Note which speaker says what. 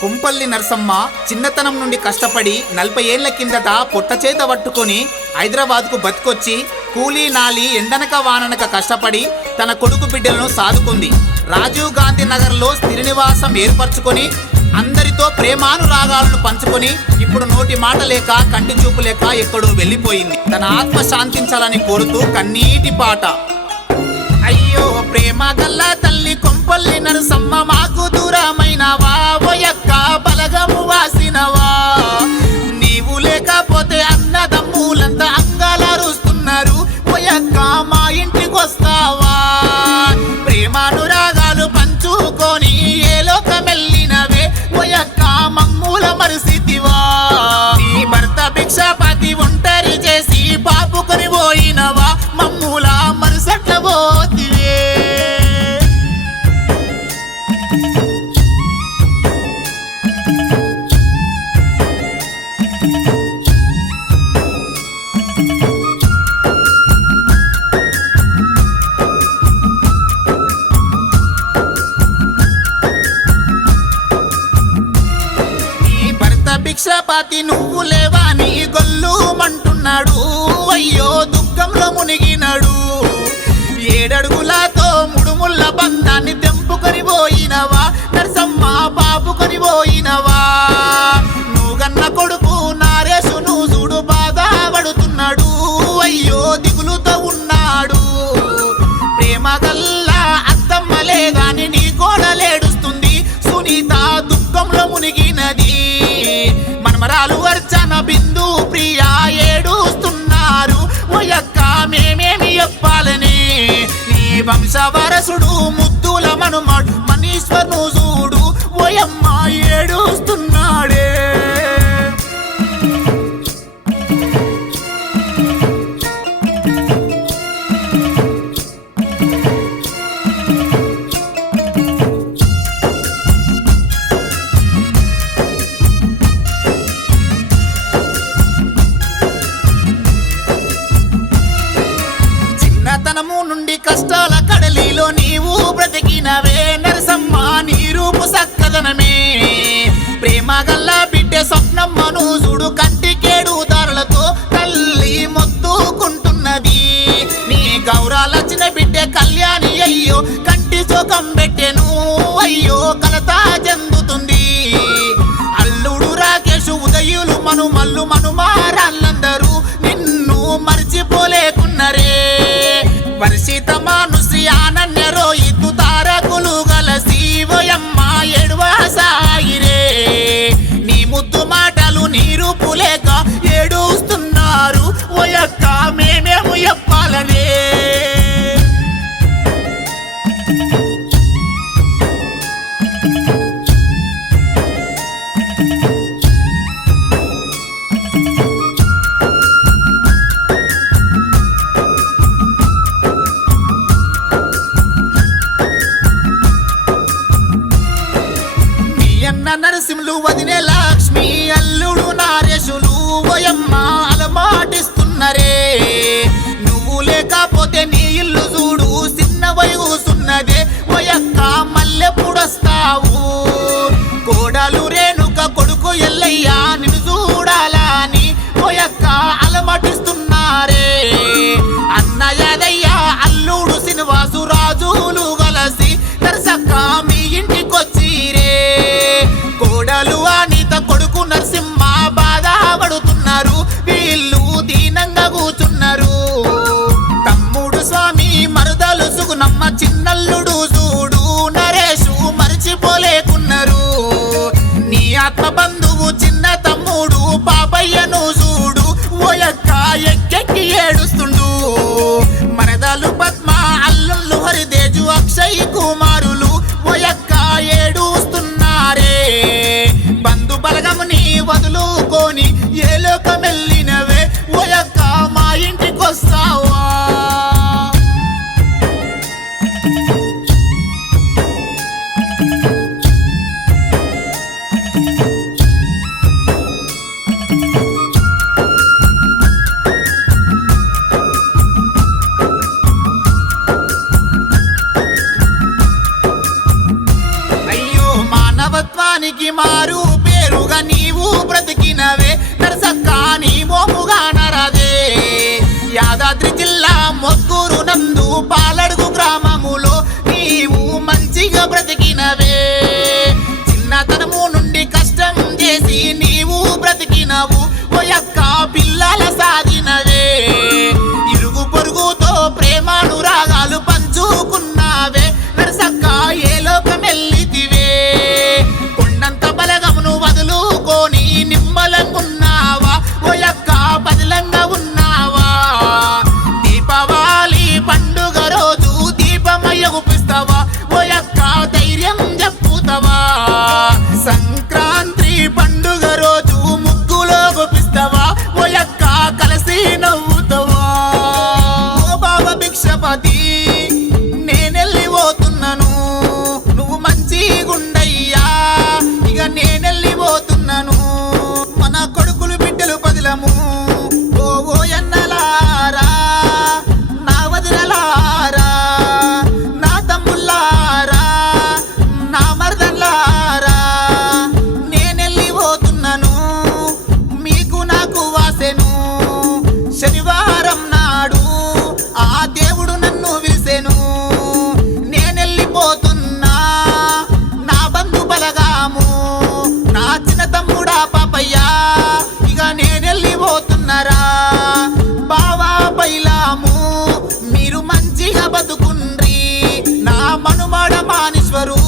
Speaker 1: కుంపల్లి నరసమ్మ చిన్నతనం నుండి కష్టపడి నలభై ఏళ్ళ కిందట పొట్ట చేత పట్టుకొని హైదరాబాద్కు బతికొచ్చి కూలీ నాలి ఎండనక వాననక కష్టపడి తన కొడుకు బిడ్డలను సాదుకుంది. రాజీవ్ గాంధీ నగర్లో స్థిర నివాసం ఏర్పరచుకొని అందరితో ప్రేమానురాగాలను పంచుకొని ఇప్పుడు నోటి మాట లేక కంటి చూపు లేక ఎక్కడో వెళ్ళిపోయింది. తన ఆత్మ శాంతించాలని కోరుతూ కన్నీటి పాట. అయ్యో ప్రేమ గల్లా తల్లి కొంపల్లి నరసమ్మ మాకు దూరమైనవా రాసినవా? నీవు లేకపోతే అన్నదమ్ములంతా అంగాలరుస్తున్నారు. పోయక్క మా ఇంటికి వస్తావా భిక్షాపాతి నువ్వు లేవా నీ గొల్లు అంటున్నాడు అయ్యో దుఃఖంలో మునిగినాడు. ఏడడుగులతో ముడుముళ్ళ బంధాన్ని తెంపుకొని పోయినవా? నరసమ్మ బాబుకొని పోయినవా? నువ్వు కన్న కొడు బిందు ప్రియా ఏడుస్తున్నారు. ఓయక్క మేమేమి చెప్పాలని? నీ వంశవరసుడు ముద్దుల మనుమడు మనీశ్వర్ను కష్టాల కడలిలో నీవు బ్రతికినవే. నరసమ్మ నీ రూపు సక్కదనమే. ప్రేమ గల్ల బిడ్డ స్వప్నమ్మను చూడు కంటికేడు ధరలతో తల్లి మొత్తుకుంటున్నది. నీ గౌరాలచిన బిడ్డ కళ్యాణి అయ్యో కంటి సుఖం పెట్టెను అయ్యో కలత చెందుతుంది. అల్లుడు రాకేష్ ఉదయులు మను మల్లు మనుమారాళ్ళందరూ నిన్ను మర్చిపోలేకున్నరే. వర్షిత ఓయక్క మేమేము చెప్పాలనే. నరసింహులు వదిలే లక్ష్మి అల్లుడు వయసున్నదే ఓయక్క మల్లెప్పుడొస్తావు? కోడలు రేణుక కొడుకు ఎల్లయ్యా నిన్ను చూడాలని ఓయక్క అలమటిస్తున్నారే. అన్నయ్యదయ్యా అల్లుడు శ్రీనివాసు నమ్మ చిన్నల్లుడు చూడు నరేషు మరిచిపోలేకున్నారు. నీ ఆత్మ బంధువు చిన్న తమ్ముడు బాబయ్యను చూడు ఓయక్క ఎక్కెక్కి ఏడుస్తుండు. మనదలు పద్మ అల్లుళ్ళు హరిదేజు అక్షయ్ కుమారులు ఓయక్క ఏడుస్తున్నారే. బంధు బలగముని వదులుకొని ఏ లోకమెల్లినవే derrubar. i don't Faru.